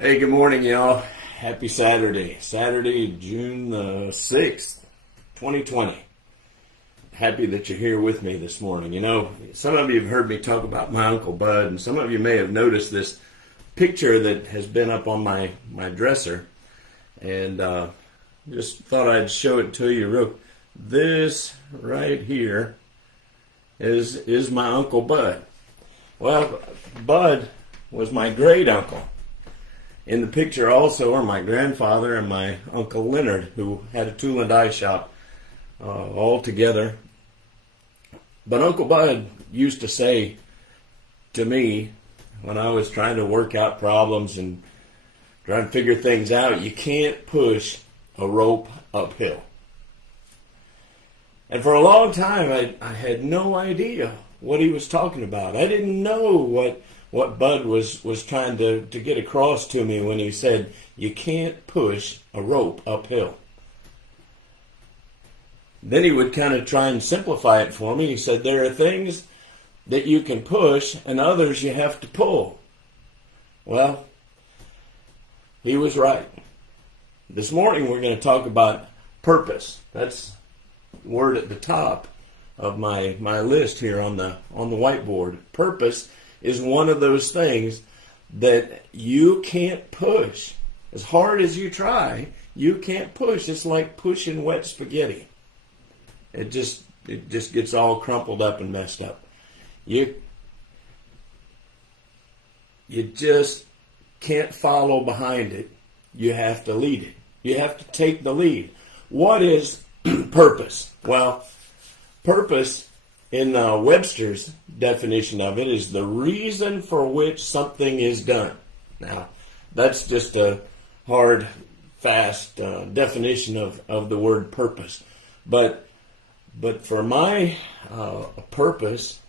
Hey, good morning, y'all. Happy Saturday. Saturday, June the 6th, 2020. Happy that you're here with me this morning. You know, some of you have heard me talk about my Uncle Bud, and some of you may have noticed this picture that has been up on my dresser. And just thought I'd show it to you. This right here is my Uncle Bud. Well, Bud was my great uncle. In the picture also are my grandfather and my Uncle Leonard, who had a tool and die shop all together. But Uncle Bud used to say to me when I was trying to work out problems and trying to figure things out, you can't push a rope uphill. And for a long time, I had no idea what he was talking about. I didn't know what Bud was trying to get across to me when he said, you can't push a rope uphill. Then he would kind of try and simplify it for me. He said, there are things that you can push and others you have to pull. Well, he was right. This morning we're going to talk about purpose. That's the word at the top of my list here on the whiteboard. Purpose is one of those things that you can't push. As hard as you try, you can't push. It's like pushing wet spaghetti. It just gets all crumpled up and messed up. You just can't follow behind it. You have to lead it. You have to take the lead. What is purpose? Well, purpose in Webster's definition of it is the reason for which something is done. Now, that's just a hard, fast definition of the word purpose. But for my purpose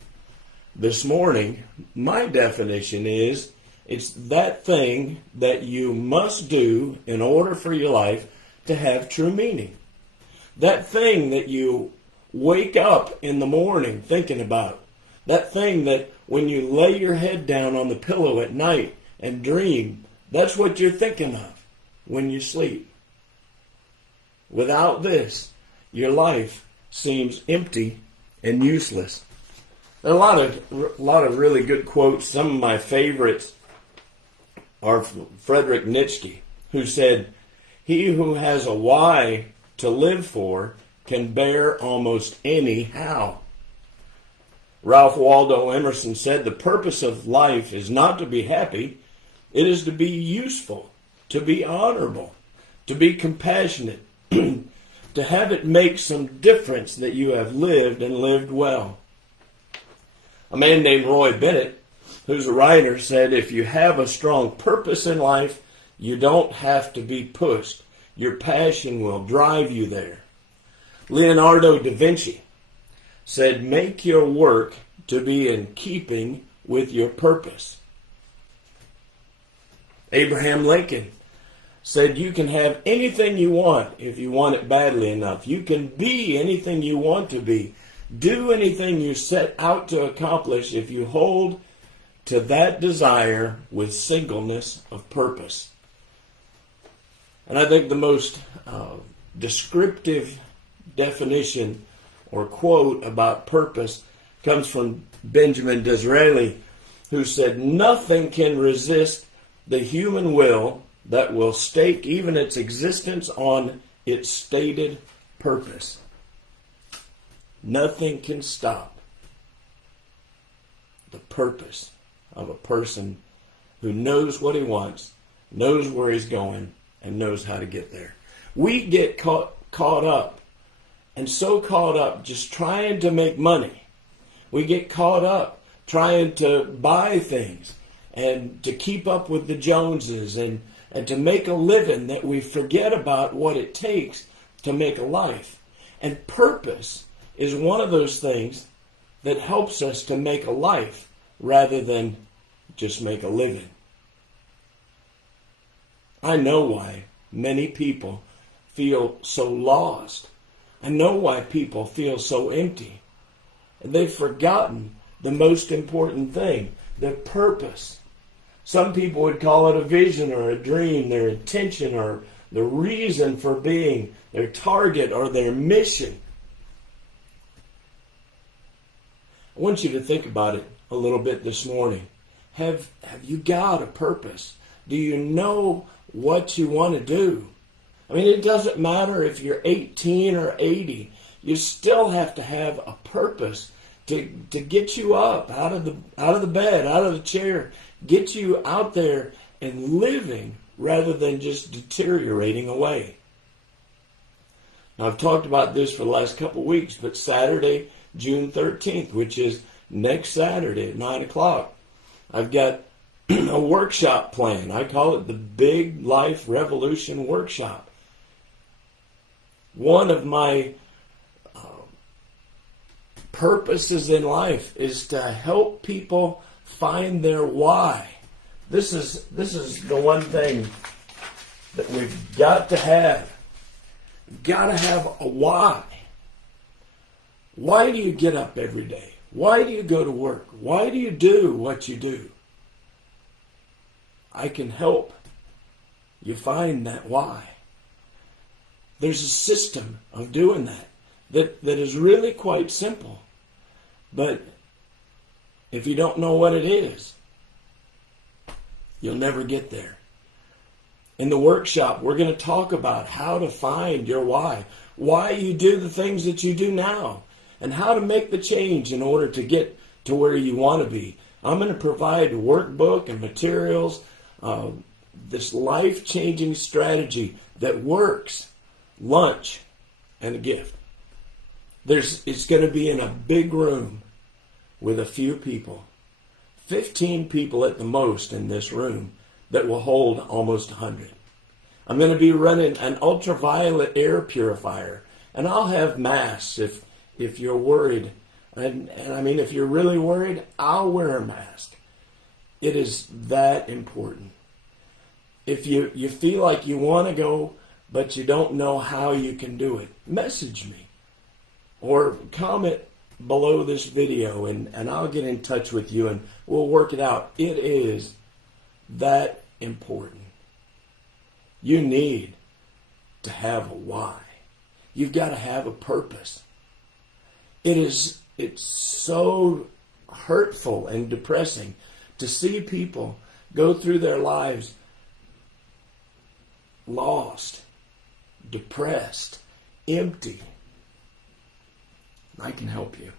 this morning, my definition is it's that thing that you must do in order for your life to have true meaning. That thing that you wake up in the morning thinking about. That thing that when you lay your head down on the pillow at night and dream, that's what you're thinking of when you sleep. Without this, your life seems empty and useless. There are a lot of really good quotes. Some of my favorites are from Friedrich Nietzsche, who said, "He who has a why to live for can bear almost any how." Ralph Waldo Emerson said, "The purpose of life is not to be happy, it is to be useful, to be honorable, to be compassionate, to have it make some difference that you have lived and lived well." A man named Roy Bennett, who's a writer, said, "If you have a strong purpose in life, you don't have to be pushed. Your passion will drive you there." Leonardo da Vinci said, "Make your work to be in keeping with your purpose." Abraham Lincoln said, "You can have anything you want if you want it badly enough. You can be anything you want to be. Do anything you set out to accomplish if you hold to that desire with singleness of purpose." And I think the most descriptive definition or quote about purpose comes from Benjamin Disraeli, who said, "Nothing can resist the human will that will stake even its existence on its stated purpose." Nothing can stop the purpose of a person who knows what he wants, knows where he's going, and knows how to get there. We get caught up, and so caught up just trying to make money. We get caught up trying to buy things and to keep up with the Joneses and to make a living that we forget about what it takes to make a life. And purpose is one of those things that helps us to make a life rather than just make a living. I know why many people feel so lost. I know why people feel so empty. They've forgotten the most important thing, their purpose. Some people would call it a vision or a dream, their intention or the reason for being, their target or their mission. I want you to think about it a little bit this morning. Have you got a purpose? Do you know what you want to do? I mean, it doesn't matter if you're 18 or 80. You still have to have a purpose to get you up out of the bed, out of the chair, get you out there and living rather than just deteriorating away. Now, I've talked about this for the last couple of weeks, but Saturday, June 13th, which is next Saturday at 9 o'clock, I've got a workshop planned. I call it the Big Life Revolution Workshop. One of my purposes in life is to help people find their why. This is the one thing that we've got to have. We've got to have a why. Why do you get up every day? Why do you go to work? Why do you do what you do? I can help you find that why. There's a system of doing that is really quite simple. But if you don't know what it is, you'll never get there. In the workshop, we're going to talk about how to find your why you do the things that you do now, and how to make the change in order to get to where you want to be. I'm going to provide a workbook and materials, this life-changing strategy that works, lunch, and a gift. It's going to be in a big room with a few people. 15 people at the most in this room that will hold almost 100. I'm going to be running an ultraviolet air purifier, and I'll have masks if you're worried. And I mean, if you're really worried, I'll wear a mask. It is that important. If you feel like you want to go, but you don't know how you can do it, message me or comment below this video, and I'll get in touch with you and we'll work it out. It is that important. You need to have a why. You've got to have a purpose. It's so hurtful and depressing to see people go through their lives lost, depressed, empty. I can help you.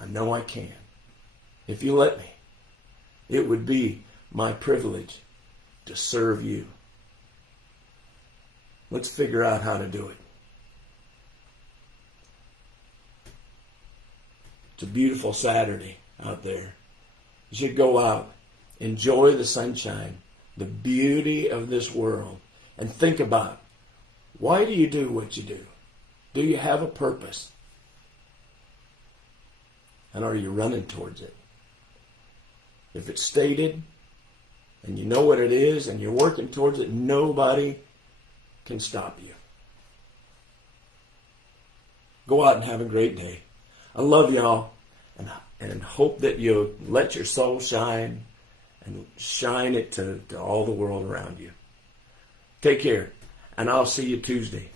I know I can. If you let me, it would be my privilege to serve you. Let's figure out how to do it. It's a beautiful Saturday out there. You should go out, enjoy the sunshine, the beauty of this world, and think about, why do you do what you do? Do you have a purpose? And are you running towards it? If it's stated, and you know what it is, and you're working towards it, nobody can stop you. Go out and have a great day. I love y'all, and hope that you'll let your soul shine, and shine it to all the world around you. Take care, and I'll see you Tuesday.